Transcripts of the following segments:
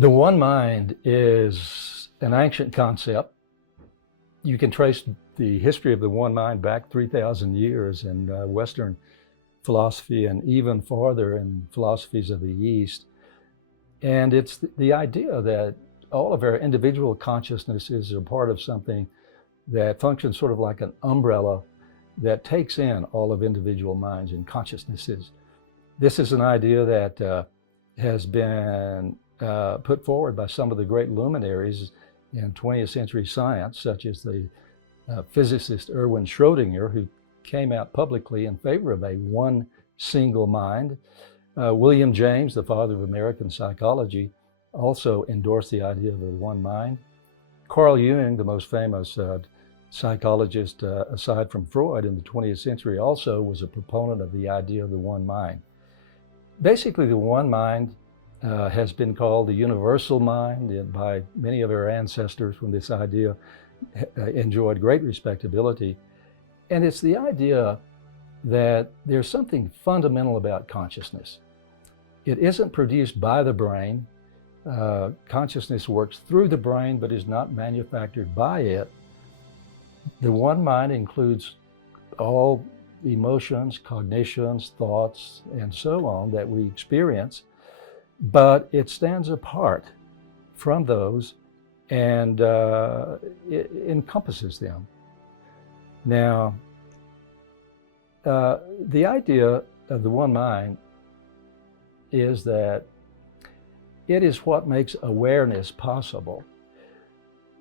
The one mind is an ancient concept. You can trace the history of the one mind back 3,000 years in Western philosophy and even farther in philosophies of the East. And it's the idea that all of our individual consciousnesses are part of something that functions sort of like an umbrella that takes in all of individual minds and consciousnesses. This is an idea that has been put forward by some of the great luminaries in 20th century science, such as the physicist Erwin Schrödinger, who came out publicly in favor of a one single mind. William James, the father of American psychology, also endorsed the idea of the one mind. Carl Jung, the most famous psychologist aside from Freud in the 20th century, also was a proponent of the idea of the one mind. Basically, the one mind has been called the universal mind by many of our ancestors when this idea enjoyed great respectability. And it's the idea that there's something fundamental about consciousness. It isn't produced by the brain. Consciousness works through the brain, but is not manufactured by it. The one mind includes all emotions, cognitions, thoughts, and so on that we experience, but it stands apart from those and it encompasses them. Now, the idea of the one mind is that it is what makes awareness possible.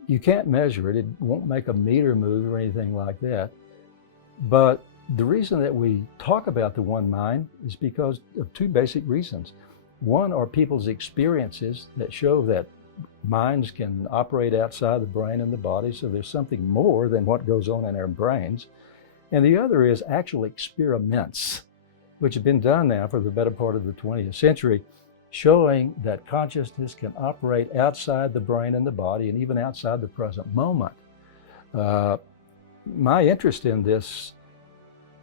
You can't measure it. It won't make a meter move or anything like that. But the reason that we talk about the one mind is because of two basic reasons. One are people's experiences that show that minds can operate outside the brain and the body, so there's something more than what goes on in our brains. And the other is actual experiments, which have been done now for the better part of the 20th century, showing that consciousness can operate outside the brain and the body and even outside the present moment. My interest in this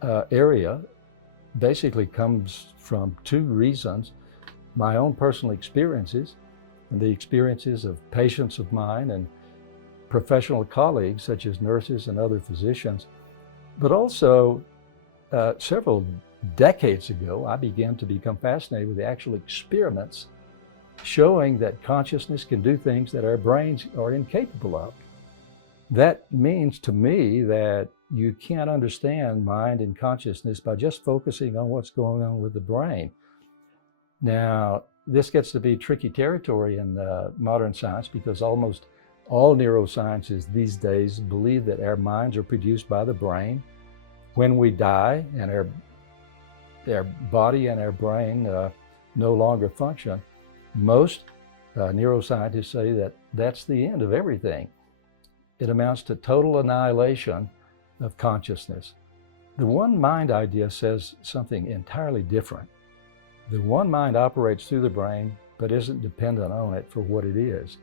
area basically comes from two reasons: my own personal experiences and the experiences of patients of mine and professional colleagues such as nurses and other physicians. But also, several decades ago, I began to become fascinated with the actual experiments showing that consciousness can do things that our brains are incapable of. That means to me that you can't understand mind and consciousness by just focusing on what's going on with the brain. Now, this gets to be tricky territory in modern science because almost all neurosciences these days believe that our minds are produced by the brain. When we die and our body and our brain no longer function, most neuroscientists say that that's the end of everything. It amounts to total annihilation of consciousness. The one mind idea says something entirely different. The one mind operates through the brain, but isn't dependent on it for what it is.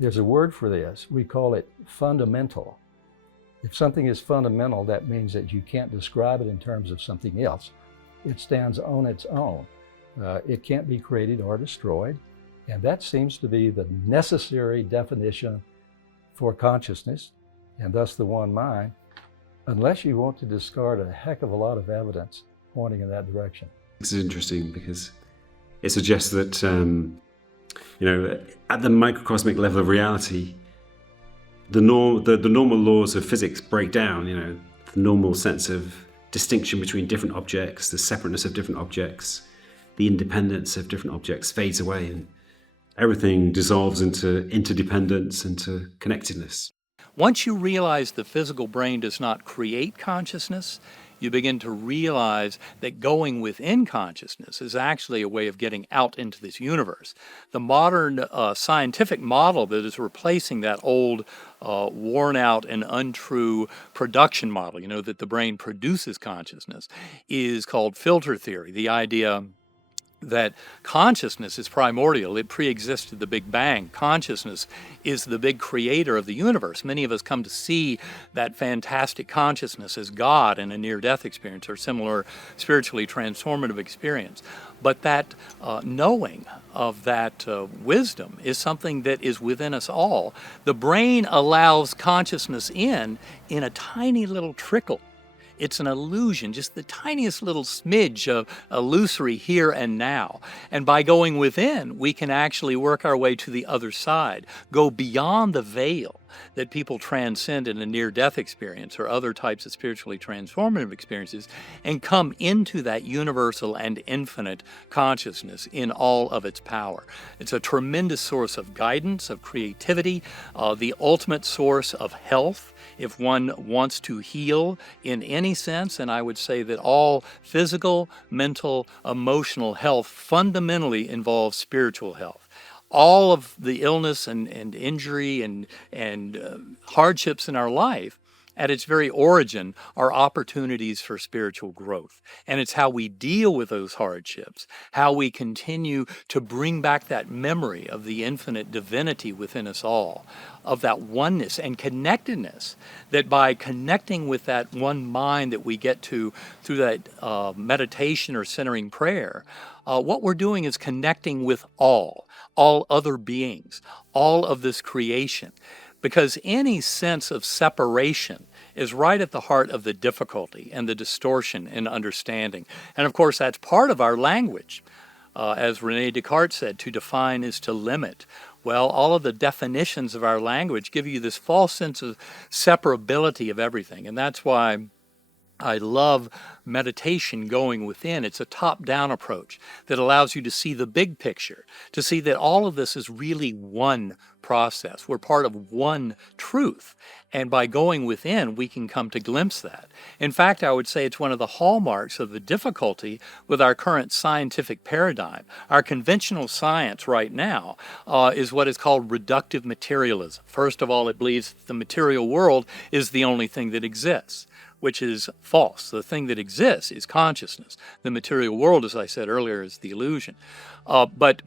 There's a word for this. We call it fundamental. If something is fundamental, that means that you can't describe it in terms of something else. It stands on its own. It can't be created or destroyed. And that seems to be the necessary definition for consciousness, and thus the one mind, unless you want to discard a heck of a lot of evidence pointing in that direction. This is interesting because it suggests that, at the microcosmic level of reality, the normal laws of physics break down. The normal sense of distinction between different objects, the separateness of different objects, the independence of different objects fades away, and everything dissolves into interdependence, into connectedness. Once you realize the physical brain does not create consciousness, you begin to realize that going within consciousness is actually a way of getting out into this universe. The modern scientific model that is replacing that old, worn out and untrue production model, that the brain produces consciousness, is called filter theory. The idea that consciousness is primordial. It pre-existed the Big Bang. Consciousness is the big creator of the universe. Many of us come to see that fantastic consciousness as God in a near-death experience or similar spiritually transformative experience. But that knowing of that wisdom is something that is within us all. The brain allows consciousness in a tiny little trickle. It's an illusion, just the tiniest little smidge of illusory here and now. And by going within, we can actually work our way to the other side, go beyond the veil that people transcend in a near-death experience or other types of spiritually transformative experiences, and come into that universal and infinite consciousness in all of its power. It's a tremendous source of guidance, of creativity, the ultimate source of health, if one wants to heal in any sense. And I would say that all physical, mental, emotional health fundamentally involves spiritual health. All of the illness and injury and hardships in our life, at its very origin, are opportunities for spiritual growth. And it's how we deal with those hardships, how we continue to bring back that memory of the infinite divinity within us all, of that oneness and connectedness, that by connecting with that one mind that we get to through that meditation or centering prayer, what we're doing is connecting with all other beings, all of this creation. Because any sense of separation is right at the heart of the difficulty and the distortion in understanding. And of course, that's part of our language. As René Descartes said, to define is to limit. Well, all of the definitions of our language give you this false sense of separability of everything. And that's why I love meditation going within. It's a top-down approach that allows you to see the big picture, to see that all of this is really one process. We're part of one truth. And by going within, we can come to glimpse that. In fact, I would say it's one of the hallmarks of the difficulty with our current scientific paradigm. Our conventional science right now is what is called reductive materialism. First of all, it believes that the material world is the only thing that exists, which is false. The thing that exists is consciousness. The material world, as I said earlier, is the illusion. But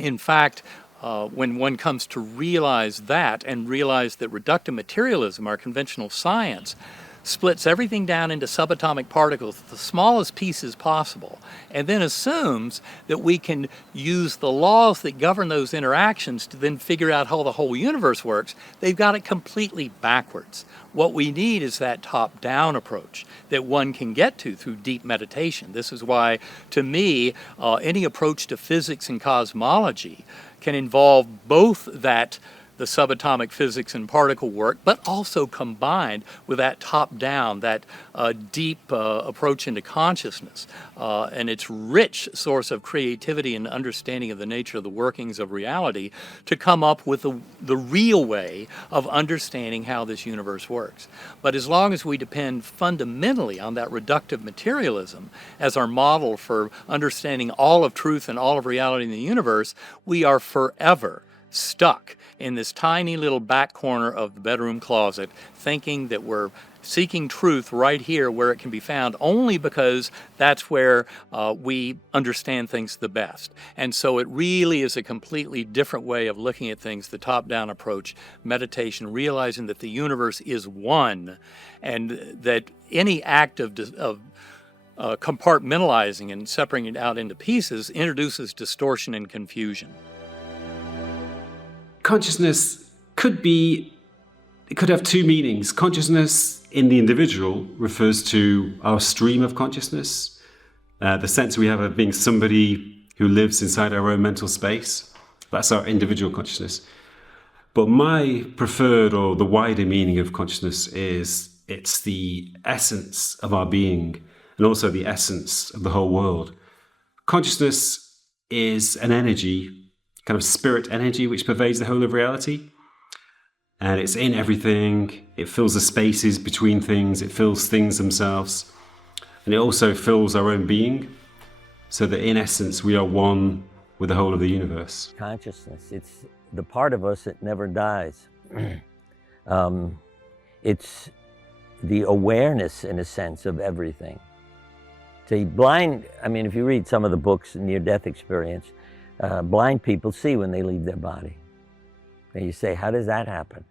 in fact, when one comes to realize that and realize that reductive materialism, our conventional science, splits everything down into subatomic particles, the smallest pieces possible, and then assumes that we can use the laws that govern those interactions to then figure out how the whole universe works, they've got it completely backwards. What we need is that top-down approach that one can get to through deep meditation. This is why, to me, any approach to physics and cosmology can involve both the subatomic physics and particle work, but also combined with that top-down, that deep approach into consciousness and its rich source of creativity and understanding of the nature of the workings of reality to come up with the real way of understanding how this universe works. But as long as we depend fundamentally on that reductive materialism as our model for understanding all of truth and all of reality in the universe, we are forever stuck in this tiny little back corner of the bedroom closet, thinking that we're seeking truth right here where it can be found only because that's where we understand things the best. And so it really is a completely different way of looking at things, the top-down approach, meditation, realizing that the universe is one, and that any act of compartmentalizing and separating it out into pieces introduces distortion and confusion. Consciousness it could have two meanings. Consciousness in the individual refers to our stream of consciousness, the sense we have of being somebody who lives inside our own mental space. That's our individual consciousness. But my preferred, or the wider meaning of consciousness, is it's the essence of our being and also the essence of the whole world. Consciousness is an energy, kind of spirit energy, which pervades the whole of reality. And it's in everything. It fills the spaces between things. It fills things themselves. And it also fills our own being, so that in essence, we are one with the whole of the universe. Consciousness, it's the part of us that never dies. It's the awareness, in a sense, of everything. See, blind, I mean, if you read some of the books, near-death experience, blind people see when they leave their body. And you say, how does that happen?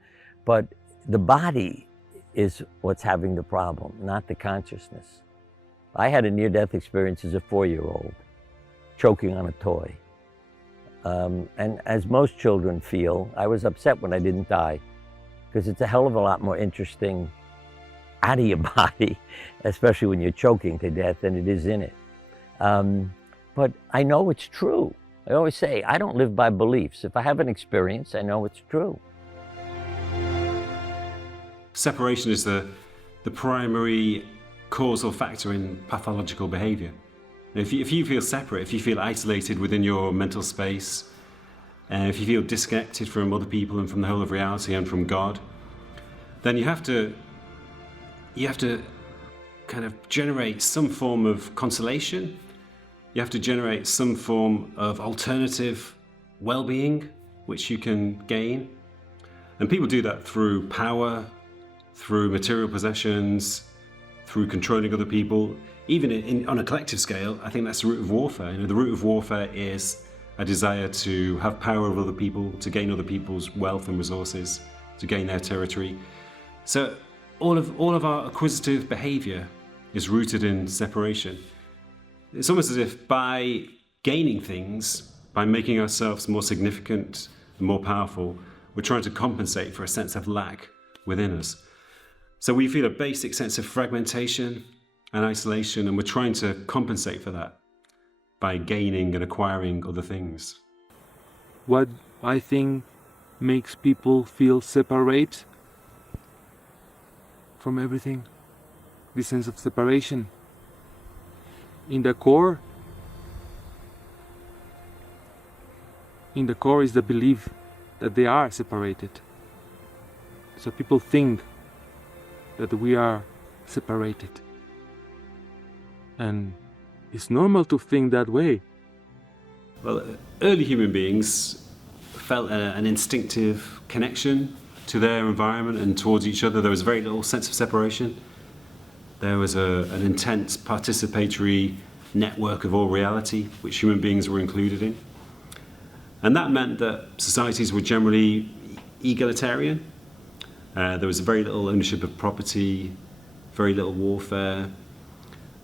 But the body is what's having the problem, not the consciousness. I had a near-death experience as a 4-year-old, choking on a toy. And as most children feel, I was upset when I didn't die, because it's a hell of a lot more interesting out of your body, especially when you're choking to death, than it is in it. But I know it's true. I always say, I don't live by beliefs. If I have an experience, I know it's true. Separation is the primary causal factor in pathological behavior. If you feel separate, if you feel isolated within your mental space, if you feel disconnected from other people and from the whole of reality and from God, then you have to kind of generate some form of consolation. You have to generate some form of alternative well-being, which you can gain. And people do that through power, through material possessions, through controlling other people. Even on a collective scale, I think that's the root of warfare. You know, the root of warfare is a desire to have power over other people, to gain other people's wealth and resources, to gain their territory. So all of our acquisitive behavior is rooted in separation. It's almost as if by gaining things, by making ourselves more significant and more powerful, we're trying to compensate for a sense of lack within us. So we feel a basic sense of fragmentation and isolation, and we're trying to compensate for that by gaining and acquiring other things. What I think makes people feel separate from everything, the sense of separation. In the core is the belief that they are separated. So people think that we are separated. And it's normal to think that way. Well, early human beings felt an instinctive connection to their environment and towards each other. There was very little sense of separation. There was an intense participatory network of all reality, which human beings were included in. And that meant that societies were generally egalitarian. There was very little ownership of property, very little warfare,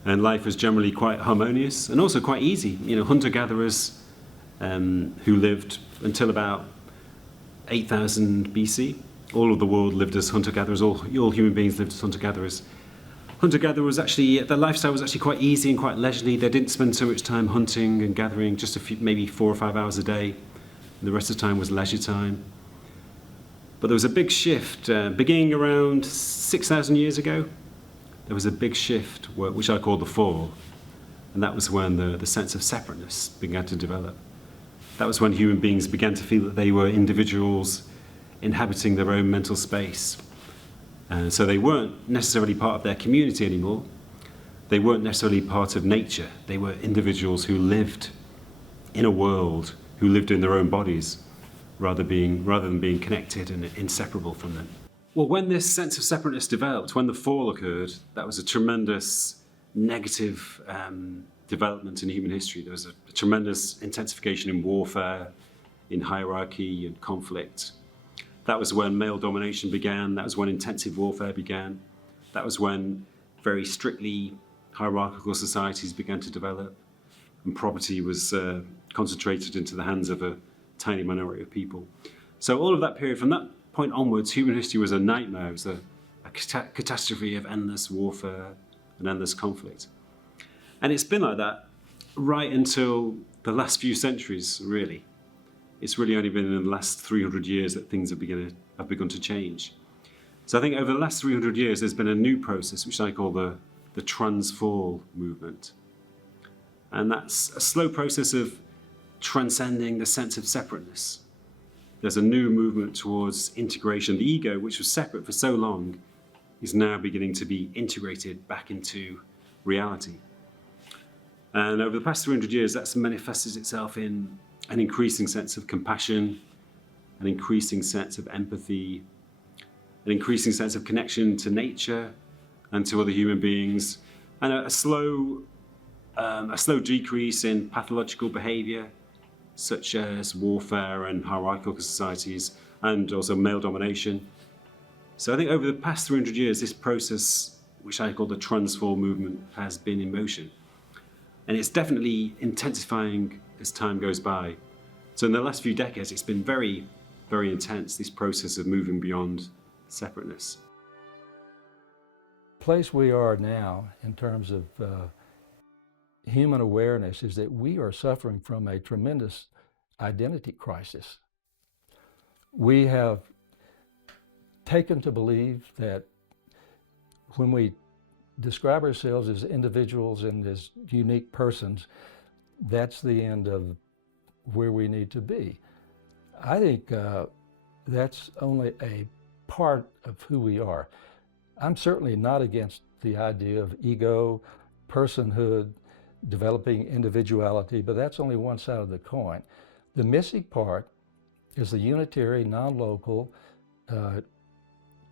and life was generally quite harmonious and also quite easy. You know, hunter-gatherers who lived until about 8,000 BC. All of the world lived as hunter-gatherers. All human beings lived as hunter-gatherers. Hunter-gatherer was actually, their lifestyle was actually quite easy and quite leisurely. They didn't spend so much time hunting and gathering, just a few, maybe 4 or 5 hours a day. The rest of the time was leisure time. But there was a big shift, beginning around 6,000 years ago. There was a big shift, which I call the fall. And that was when the sense of separateness began to develop. That was when human beings began to feel that they were individuals inhabiting their own mental space. And so they weren't necessarily part of their community anymore. They weren't necessarily part of nature. They were individuals who lived in a world, who lived in their own bodies, rather than being connected and inseparable from them. Well, when this sense of separateness developed, when the fall occurred, that was a tremendous negative development in human history. There was a tremendous intensification in warfare, in hierarchy and conflict. That was when male domination began. That was when intensive warfare began. That was when very strictly hierarchical societies began to develop, and property was concentrated into the hands of a tiny minority of people. So all of that period, from that point onwards, human history was a nightmare. It was a catastrophe of endless warfare and endless conflict. And it's been like that right until the last few centuries, really. It's really only been in the last 300 years that things have begun to change. So I think over the last 300 years, there's been a new process, which I call the transfall movement. And that's a slow process of transcending the sense of separateness. There's a new movement towards integration. The ego, which was separate for so long, is now beginning to be integrated back into reality. And over the past 300 years, that's manifested itself in an increasing sense of compassion, an increasing sense of empathy, an increasing sense of connection to nature and to other human beings, and a slow a slow decrease in pathological behaviour, such as warfare and hierarchical societies, and also male domination. So I think over the past 300 years, this process, which I call the transform movement, has been in motion. And it's definitely intensifying as time goes by. So in the last few decades, it's been very, very intense, this process of moving beyond separateness. The place we are now in terms of human awareness is that we are suffering from a tremendous identity crisis. We have taken to believe that when we describe ourselves as individuals and as unique persons, that's the end of where we need to be. I think that's only a part of who we are. I'm certainly not against the idea of ego, personhood, developing individuality, but that's only one side of the coin. The missing part is the unitary, non-local,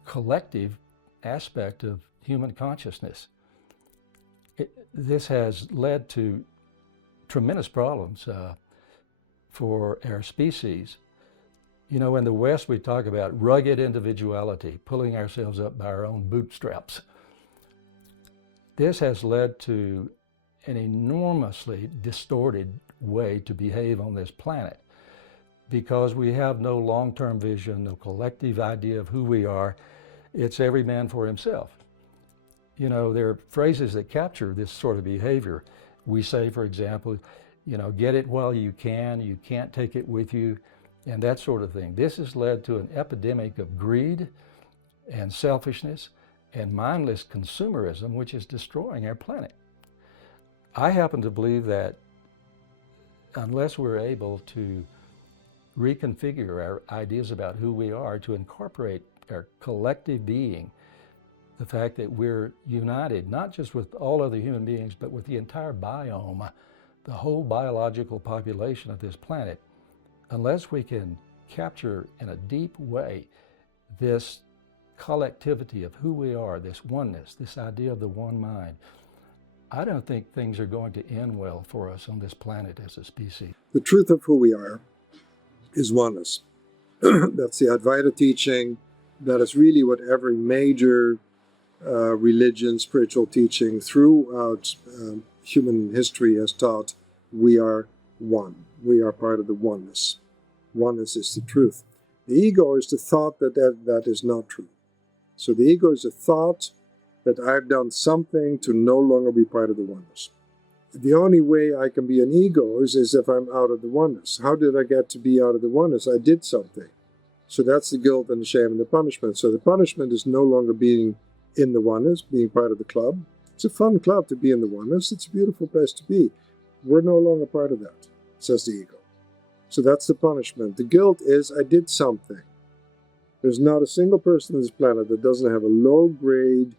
collective aspect of human consciousness. This has led to tremendous problems for our species. You know, in the West, we talk about rugged individuality, pulling ourselves up by our own bootstraps. This has led to an enormously distorted way to behave on this planet because we have no long-term vision, no collective idea of who we are. It's every man for himself. You know, there are phrases that capture this sort of behavior. We say, for example, you know, get it while you can't take it with you, and that sort of thing. This has led to an epidemic of greed and selfishness and mindless consumerism, which is destroying our planet. I happen to believe that unless we're able to reconfigure our ideas about who we are, to incorporate our collective being, the fact that we're united, not just with all other human beings, but with the entire biome, the whole biological population of this planet, unless we can capture in a deep way this collectivity of who we are, this oneness, this idea of the one mind, I don't think things are going to end well for us on this planet as a species. The truth of who we are is oneness. That's the Advaita teaching. That is really what every major religion, spiritual teaching throughout human history has taught. We are one. We are part of the oneness. Oneness is the truth. The ego is the thought that is not true. So the ego is a thought that I've done something to no longer be part of the oneness. The only way I can be an ego is if I'm out of the oneness. How did I get to be out of the oneness? I did something. So that's the guilt and the shame and the punishment. So the punishment is no longer being in the oneness, being part of the club. It's a fun club to be in the oneness. It's a beautiful place to be. We're no longer part of that, says the ego. So that's the punishment. The guilt is I did something. There's not a single person on this planet that doesn't have a low-grade,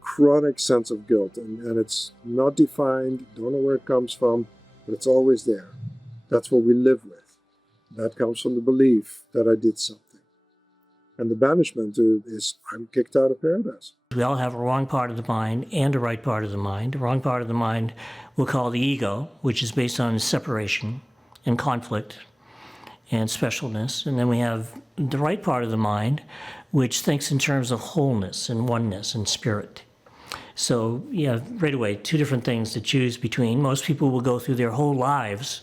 chronic sense of guilt. And it's not defined, don't know where it comes from, but it's always there. That's what we live with. That comes from the belief that I did something. And the banishment is I'm kicked out of paradise. We all have a wrong part of the mind and a right part of the mind. The wrong part of the mind we'll call the ego, which is based on separation and conflict and specialness. And then we have the right part of the mind, which thinks in terms of wholeness and oneness and spirit. So, yeah, right away, two different things to choose between. Most people will go through their whole lives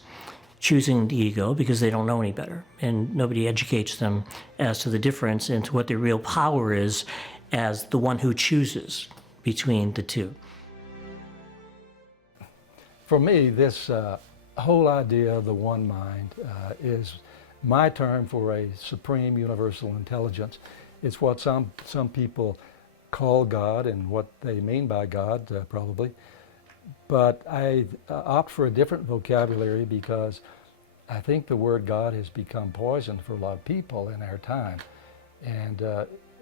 choosing the ego because they don't know any better. And nobody educates them as to the difference and to what their real power is as the one who chooses between the two. For me, this whole idea of the one mind is my term for a supreme universal intelligence. It's what some people call God and what they mean by God, probably. But I opt for a different vocabulary because I think the word God has become poison for a lot of people in our time. And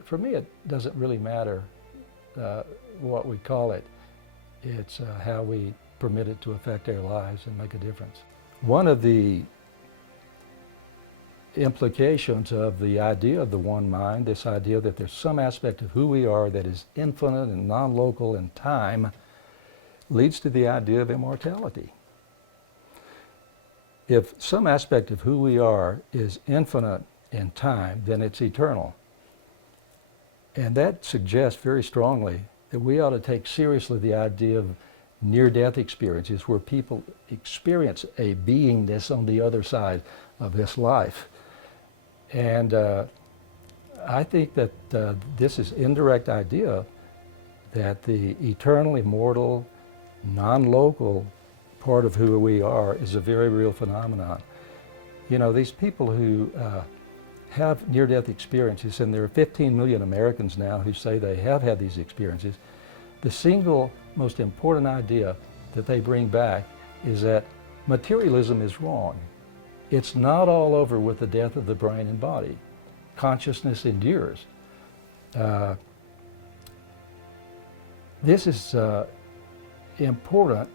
for me, it doesn't really matter what we call it. It's how we permit it to affect our lives and make a difference. One of the implications of the idea of the one mind, this idea that there's some aspect of who we are that is infinite and non-local in time, leads to the idea of immortality. If some aspect of who we are is infinite in time, then it's eternal. And that suggests very strongly that we ought to take seriously the idea of near-death experiences where people experience a beingness on the other side of this life. And I think that this is indirect idea that the eternal, immortal, non-local part of who we are is a very real phenomenon. You know, these people who have near-death experiences, and there are 15 million Americans now who say they have had these experiences, the single most important idea that they bring back is that materialism is wrong. It's not all over with the death of the brain and body. Consciousness endures. This is important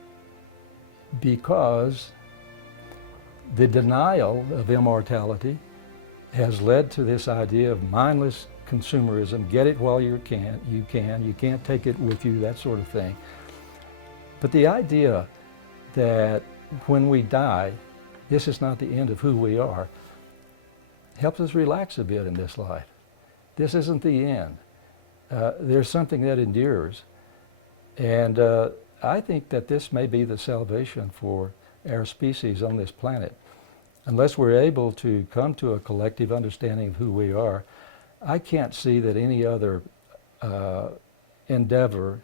because the denial of immortality has led to this idea of mindless consumerism. Get it while you can. You can't take it with you, that sort of thing. But the idea that when we die, this is not the end of who we are, helps us relax a bit in this life. This isn't the end. There's something that endures. And I think that this may be the salvation for our species on this planet. Unless we're able to come to a collective understanding of who we are, I can't see that any other endeavor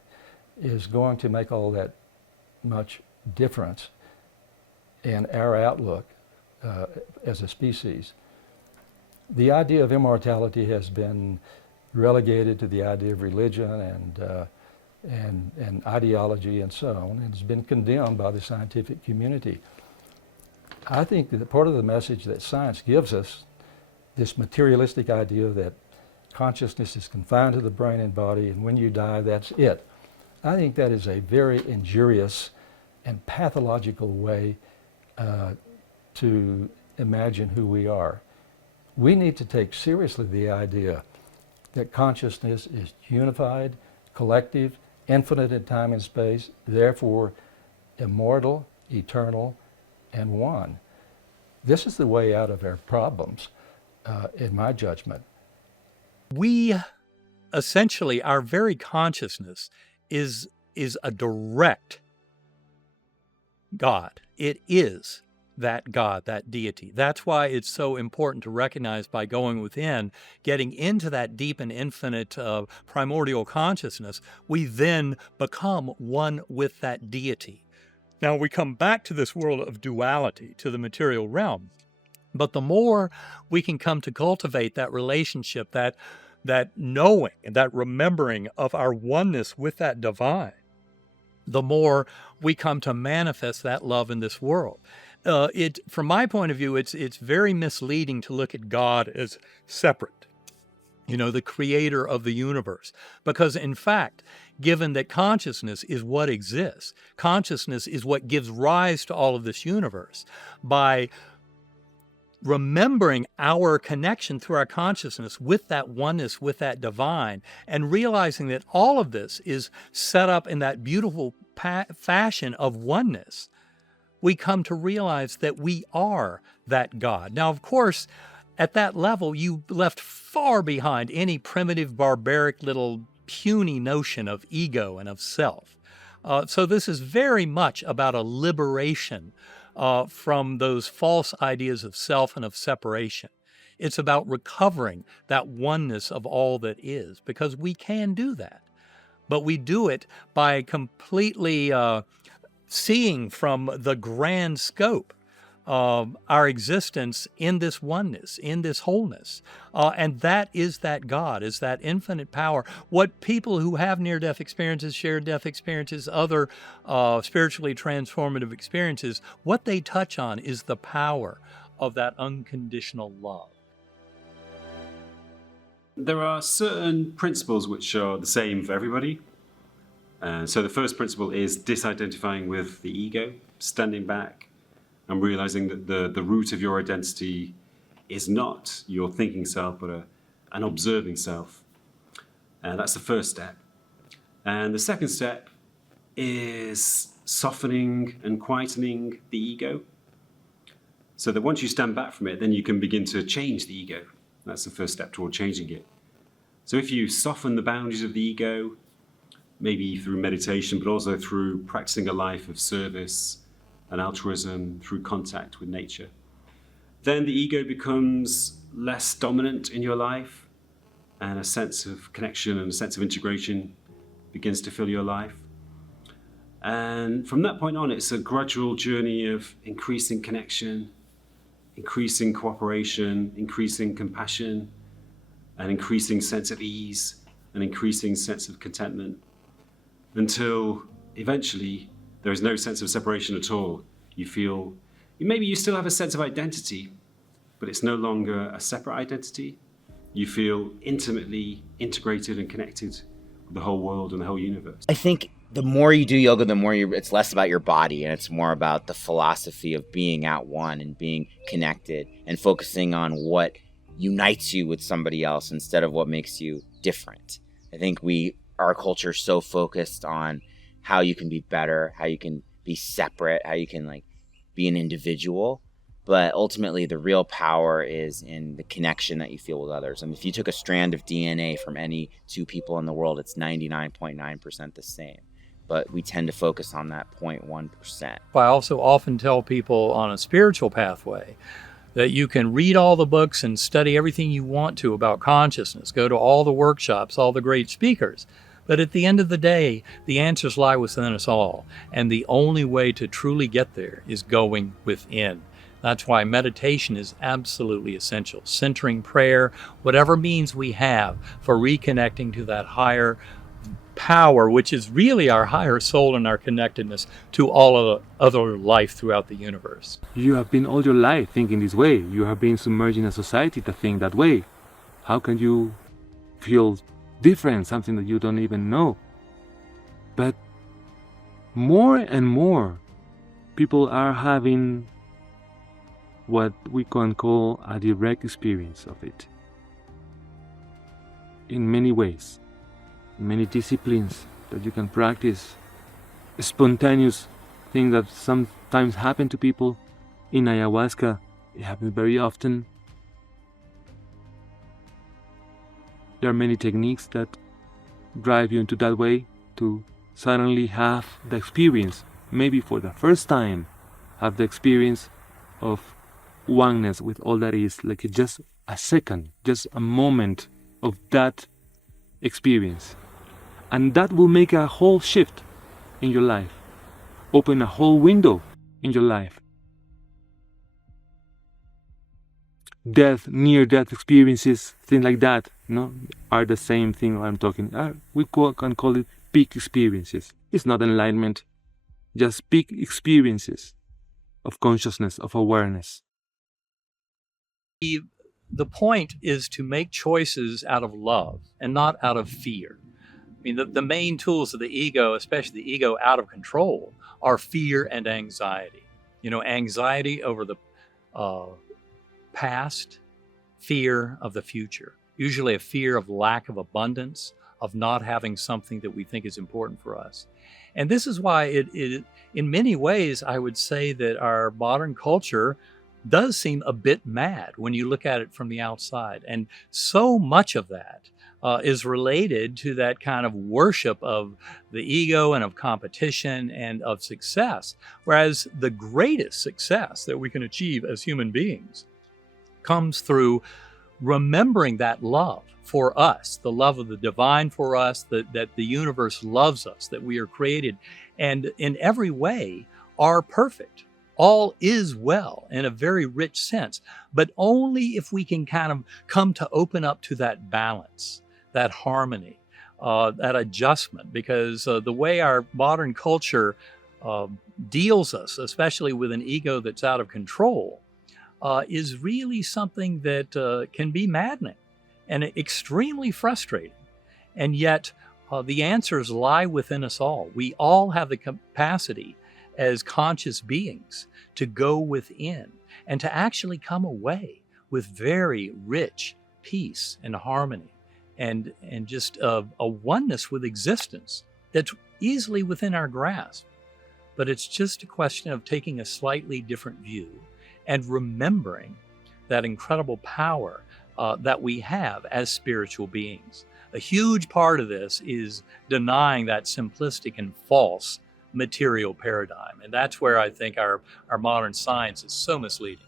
is going to make all that much difference in our outlook as a species. The idea of immortality has been relegated to the idea of religion and ideology and so on, and has been condemned by the scientific community. I think that part of the message that science gives us, this materialistic idea that consciousness is confined to the brain and body, and when you die, that's it. I think that is a very injurious and pathological way to imagine who we are. We need to take seriously the idea that consciousness is unified, collective, infinite in time and space, therefore immortal, eternal, and one. This is the way out of our problems, in my judgment. We essentially, our very consciousness is a direct God. It is that God, that deity. That's why it's so important to recognize by going within, getting into that deep and infinite primordial consciousness, we then become one with that deity. Now we come back to this world of duality, to the material realm. But the more we can come to cultivate that relationship, that knowing and that remembering of our oneness with that divine, the more we come to manifest that love in this world. From my point of view, it's very misleading to look at God as separate, the creator of the universe. Because in fact, given that consciousness is what exists, consciousness is what gives rise to all of this universe, by remembering our connection through our consciousness with that oneness, with that divine, and realizing that all of this is set up in that beautiful fashion of oneness, we come to realize that we are that God. Now, of course, at that level, you left far behind any primitive, barbaric, little puny notion of ego and of self. So this is very much about a liberation from those false ideas of self and of separation. It's about recovering that oneness of all that is, because we can do that. But we do it by completely seeing from the grand scope of our existence in this oneness, in this wholeness. And that is that God, is that infinite power. What people who have near-death experiences, shared-death experiences, other spiritually transformative experiences, what they touch on is the power of that unconditional love. There are certain principles which are the same for everybody. So the first principle is disidentifying with the ego, standing back and realizing that the root of your identity is not your thinking self, but an observing self. And that's the first step. And the second step is softening and quietening the ego. So that once you stand back from it, then you can begin to change the ego. That's the first step toward changing it. So if you soften the boundaries of the ego, maybe through meditation, but also through practicing a life of service and altruism, through contact with nature, then the ego becomes less dominant in your life, and a sense of connection and a sense of integration begins to fill your life. And from that point on, it's a gradual journey of increasing connection, increasing cooperation, increasing compassion, an increasing sense of ease, an increasing sense of contentment, until eventually there is no sense of separation at all. You feel, maybe you still have a sense of identity, but it's no longer a separate identity. You feel intimately integrated and connected with the whole world and the whole universe. I think the more you do yoga, the more it's less about your body, and it's more about the philosophy of being at one and being connected and focusing on what unites you with somebody else instead of what makes you different. I think our culture is so focused on how you can be better, how you can be separate, how you can be an individual. But ultimately, the real power is in the connection that you feel with others. And if you took a strand of DNA from any two people in the world, it's 99.9% the same. But we tend to focus on that 0.1%. I also often tell people on a spiritual pathway that you can read all the books and study everything you want to about consciousness, go to all the workshops, all the great speakers. But at the end of the day, the answers lie within us all. And the only way to truly get there is going within. That's why meditation is absolutely essential. Centering prayer, whatever means we have for reconnecting to that higher power, which is really our higher soul and our connectedness to all of the other life throughout the universe. You have been all your life thinking this way. You have been submerged in a society to think that way. How can you feel different, something that you don't even know? But more and more people are having what we can call a direct experience of it. In many ways, in many disciplines that you can practice, a spontaneous thing that sometimes happen to people. In ayahuasca, it happens very often. There are many techniques that drive you into that way to suddenly have the experience, maybe for the first time, have the experience of oneness with all that is, just a second, just a moment of that experience. And that will make a whole shift in your life, open a whole window in your life. Death, near-death experiences, things like that, are the same thing I'm talking. We can call it peak experiences. It's not enlightenment, just peak experiences of consciousness, of awareness. The point is to make choices out of love and not out of fear. I mean, the main tools of the ego, especially the ego out of control, are fear and anxiety. Anxiety over the past, fear of the future, usually a fear of lack of abundance, of not having something that we think is important for us. And this is why it in many ways, I would say that our modern culture does seem a bit mad when you look at it from the outside. And so much of that is related to that kind of worship of the ego and of competition and of success. Whereas the greatest success that we can achieve as human beings comes through remembering that love for us, the love of the divine for us, that the universe loves us, that we are created, and in every way are perfect. All is well in a very rich sense, but only if we can kind of come to open up to that balance, that harmony, that adjustment, because the way our modern culture deals us, especially with an ego that's out of control, is really something that can be maddening and extremely frustrating. And yet the answers lie within us all. We all have the capacity as conscious beings to go within and to actually come away with very rich peace and harmony and just a oneness with existence that's easily within our grasp. But it's just a question of taking a slightly different view and remembering that incredible power that we have as spiritual beings. A huge part of this is denying that simplistic and false material paradigm. And that's where I think our modern science is so misleading.